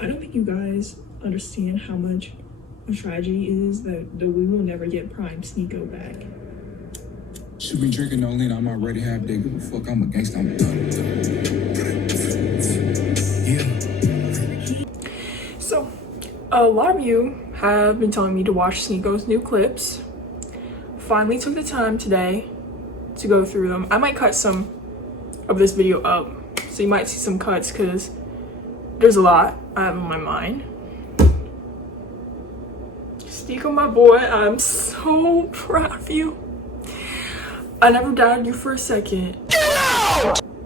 I don't think you guys understand how much a tragedy is that we will never get prime Sneako back. Should be drinking no lean, I'm already half dead. Give a fuck, I'm a gangsta, I'm a thug. Yeah. So, a lot of you have been telling me to watch Sneako's new clips. Finally took the time today to go through them. I might cut some of this video up, so you might see some cuts because there's a lot I have in my mind. Sneako, my boy, I'm so proud of you. I never doubted you for a second.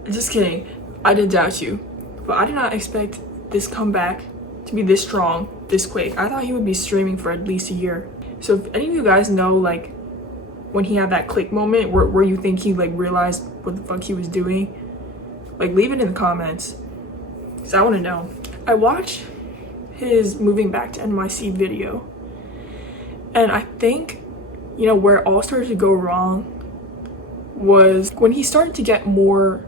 Just kidding. I did doubt you, but I did not expect this comeback to be this strong, this quick. I thought he would be streaming for at least a year. So if any of you guys know, like, when he had that click moment where you think he, like, realized what the fuck he was doing, like, leave it in the comments, because I want to know. I watched his moving back to NYC video, and I think, you know, where it all started to go wrong was when he started to get more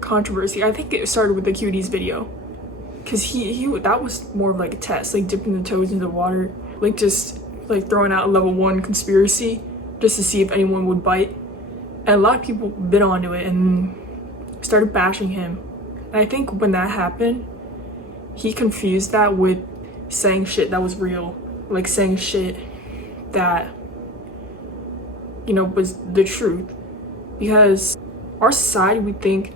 controversy. I think it started with the cuties video, because he that was more of like a test, like dipping the toes into the water, like just like throwing out a level 1 conspiracy just to see if anyone would bite. And a lot of people bit onto it and started bashing him. And I think when that happened, he confused that with saying shit that was real, like saying shit that, you know, was the truth. Because our society, we think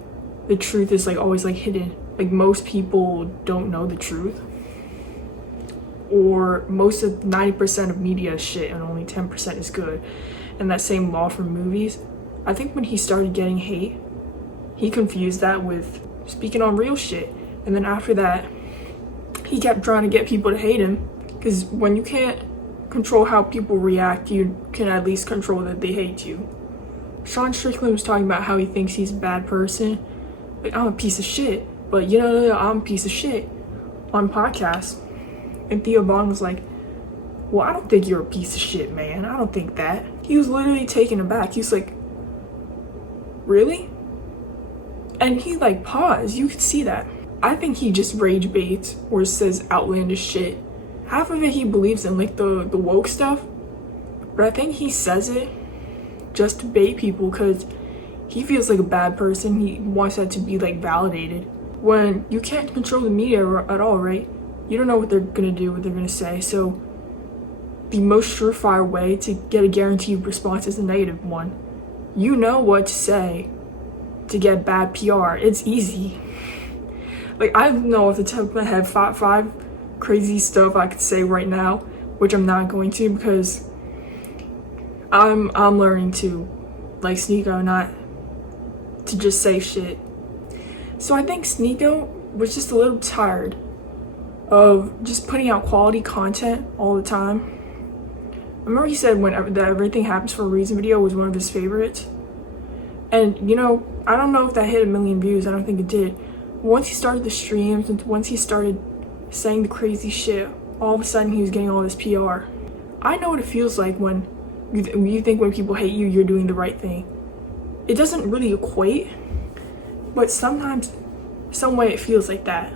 the truth is like always like hidden. Like most people don't know the truth, or most of 90% of media is shit and only 10% is good. And that same law for movies. I think when he started getting hate, he confused that with speaking on real shit. And then after that, he kept trying to get people to hate him, because when you can't control how people react, you can at least control that they hate you. Sean Strickland was talking about how he thinks he's a bad person. Like, I'm a piece of shit, but you know, I'm a piece of shit on podcasts. And Theo Vaughn was like, well, I don't think you're a piece of shit, man. I don't think that. He was literally taken aback. He's like, really? And he like paused. You could see that. I think he just rage baits or says outlandish shit. Half of it he believes in, like the woke stuff, but I think he says it just to bait people because he feels like a bad person. He wants that to be like validated. When you can't control the media at all, right? You don't know what they're gonna do, what they're gonna say. So the most surefire way to get a guaranteed response is a negative one. You know what to say to get bad PR. It's easy. Like, I know off the top of my head five crazy stuff I could say right now, which I'm not going to because I'm learning to like Sneako, not to just say shit. So I think Sneako was just a little tired of just putting out quality content all the time. I remember he said whenever that Everything Happens for a Reason video was one of his favorites. And, you know, I don't know if that hit 1 million views. I don't think it did. Once he started the streams, and once he started saying the crazy shit, all of a sudden he was getting all this PR. I know what it feels like when you think when people hate you, you're doing the right thing. It doesn't really equate, but sometimes, some way it feels like that.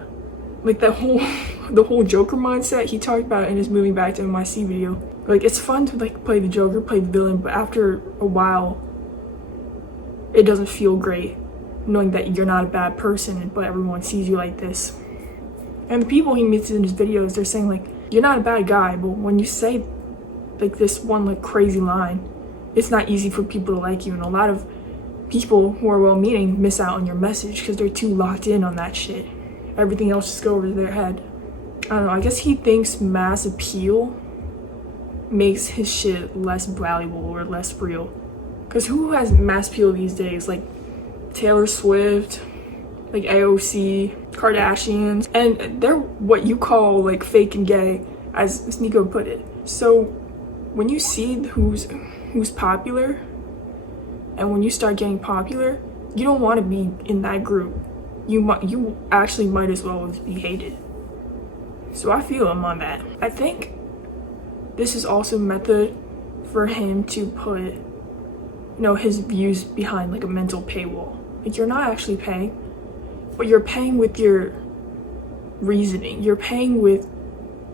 Like the whole Joker mindset he talked about in his Moving Back to NYC video. Like, it's fun to like play the Joker, play the villain, but after a while, it doesn't feel great knowing that you're not a bad person, but everyone sees you like this. And the people he meets in his videos, they're saying like, you're not a bad guy, but when you say like this one like crazy line, it's not easy for people to like you. And a lot of people who are well-meaning miss out on your message because they're too locked in on that shit. Everything else just go over their head. I don't know, I guess he thinks mass appeal makes his shit less valuable or less real. Because who has mass appeal these days? Like Taylor Swift, like AOC, Kardashians, and they're what you call like fake and gay, as Sneako put it. So when you see who's popular, and when you start getting popular, you don't want to be in that group. You actually might as well be hated. So I feel him on that. I think this is also a method for him to put, you know, his views behind like a mental paywall. Like, you're not actually paying, but you're paying with your reasoning. You're paying with,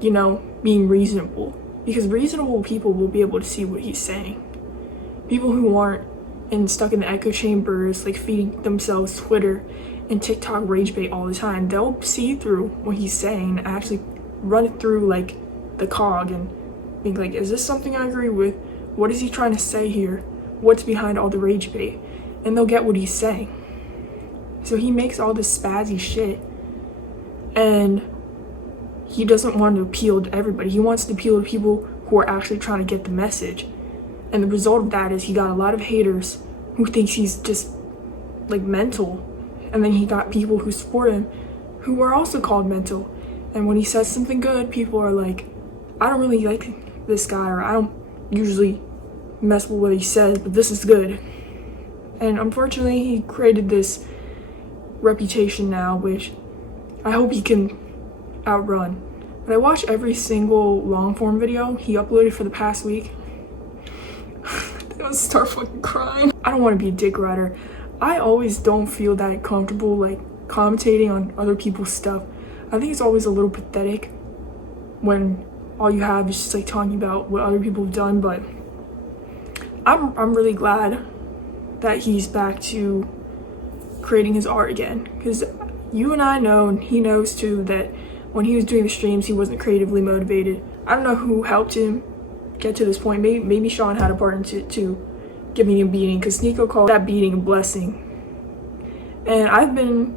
being reasonable. Because reasonable people will be able to see what he's saying. People who aren't stuck in the echo chambers, like feeding themselves Twitter and TikTok rage bait all the time, they'll see through what he's saying and actually run it through like the cog and think like, is this something I agree with? What is he trying to say here? What's behind all the rage bait? And they'll get what he's saying. So he makes all this spazzy shit and he doesn't want to appeal to everybody. He wants to appeal to people who are actually trying to get the message. And the result of that is he got a lot of haters who thinks he's just like mental. And then he got people who support him who are also called mental. And when he says something good, people are like, I don't really like this guy, or I don't usually mess with what he says, but this is good. And unfortunately, he created this reputation now, which I hope he can outrun. But I watched every single long form video he uploaded for the past week. I'm gonna start fucking crying. I don't want to be a dick rider. I always don't feel that comfortable like commentating on other people's stuff. I think it's always a little pathetic when all you have is just like talking about what other people have done, but I'm really glad that he's back to creating his art again, because you and I know, and he knows too, that when he was doing the streams he wasn't creatively motivated. I don't know who helped him get to this point. Maybe Sean had a part in it to giving him a beating, because Sneako called that beating a blessing. And I've been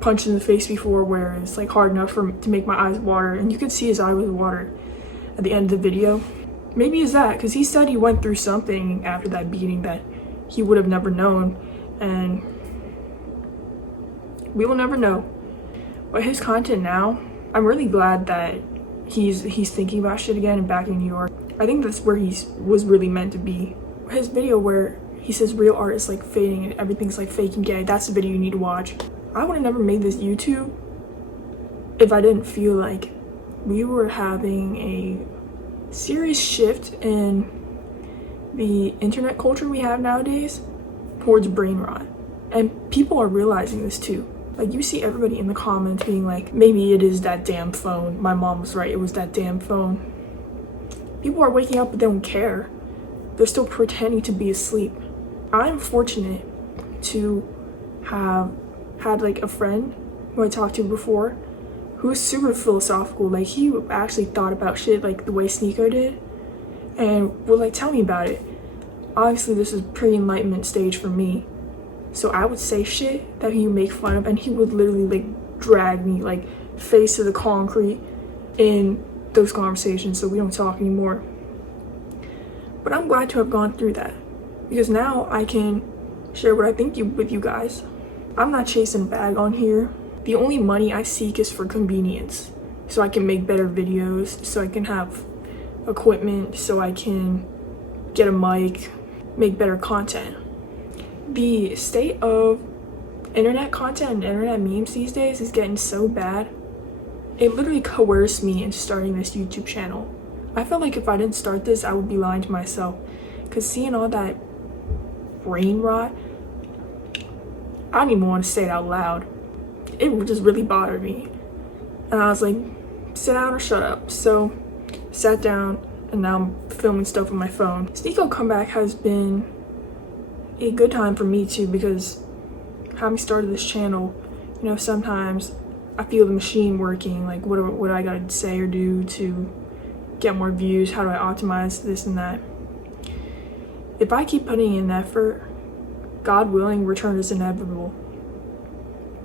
punched in the face before where it's like hard enough to make my eyes water, and you could see his eye was watered at the end of the video. Maybe it's that, because he said he went through something after that beating that he would have never known, and we will never know. But his content now, I'm really glad that he's thinking about shit again and back in New York. I think that's where he was really meant to be. His video where he says real art is like fading and everything's like fake and gay, that's the video you need to watch. I would have never made this YouTube if I didn't feel like we were having a serious shift in the internet culture we have nowadays towards brain rot. And people are realizing this too. Like, you see everybody in the comments being like, maybe it is that damn phone. My mom was right, it was that damn phone. People are waking up but they don't care. They're still pretending to be asleep. I'm fortunate to have had like a friend who I talked to before who was super philosophical. Like, he actually thought about shit like the way Sneako did and would like tell me about it. Obviously this is pre-enlightenment stage for me, so I would say shit that he would make fun of, and he would literally like drag me like face to the concrete in those conversations so we don't talk anymore. But I'm glad to have gone through that, because now I can share what I think with you guys. I'm not chasing a bag on here. The only money I seek is for convenience, so I can make better videos, so I can have equipment, so I can get a mic, make better content. The state of internet content and internet memes these days is getting so bad. It literally coerced me into starting this YouTube channel. I felt like if I didn't start this, I would be lying to myself, because seeing all that brain rot, I don't even want to say it out loud. It just really bothered me. And I was like, sit down or shut up. So sat down, and now I'm filming stuff on my phone. Sneako comeback has been a good time for me too, because having started this channel, you know, sometimes I feel the machine working, like what I gotta say or do to get more views, how do I optimize this and that. If I keep putting in effort, God willing, return is inevitable.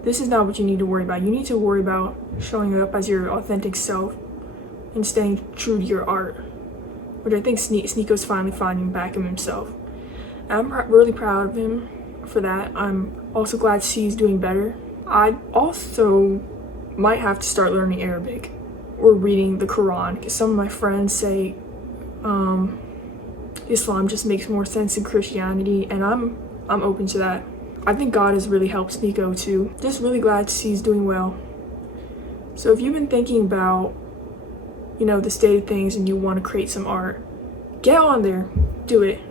This is not what you need to worry about. You need to worry about showing up as your authentic self and staying true to your art, which I think Sneako's finally finding back in himself. I'm really proud of him for that. I'm also glad to see he's doing better. I also might have to start learning Arabic or reading the Quran, because some of my friends say Islam just makes more sense than Christianity, and I'm open to that. I think God has really helped Sneako too. Just really glad to see he's doing well. So if you've been thinking about, you know, the state of things and you want to create some art, get on there, do it.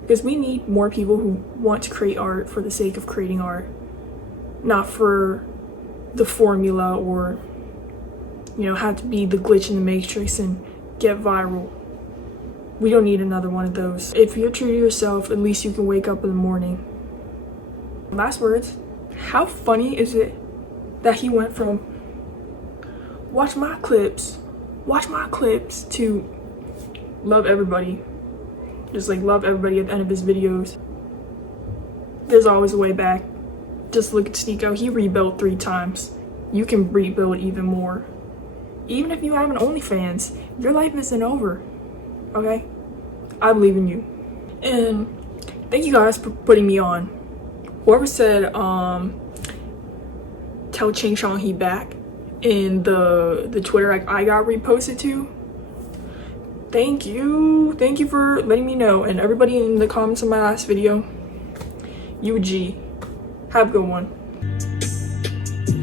Because we need more people who want to create art for the sake of creating art, not for the formula or, you know, have to be the glitch in the matrix and get viral. We don't need another one of those. If you're true to yourself, at least you can wake up in the morning. Last words. How funny is it that he went from watch my clips to love everybody. Just like love everybody at the end of his videos. There's always a way back. Just look at Sneako. He rebuilt 3 times. You can rebuild even more. Even if you have an OnlyFans, your life isn't over. Okay? I believe in you. And thank you guys for putting me on. Whoever said tell Ching Chong he back in the Twitter I got reposted to, thank you for letting me know. And everybody in the comments on my last video, you a G. Have a good one.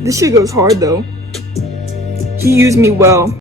This shit goes hard though. He used me well.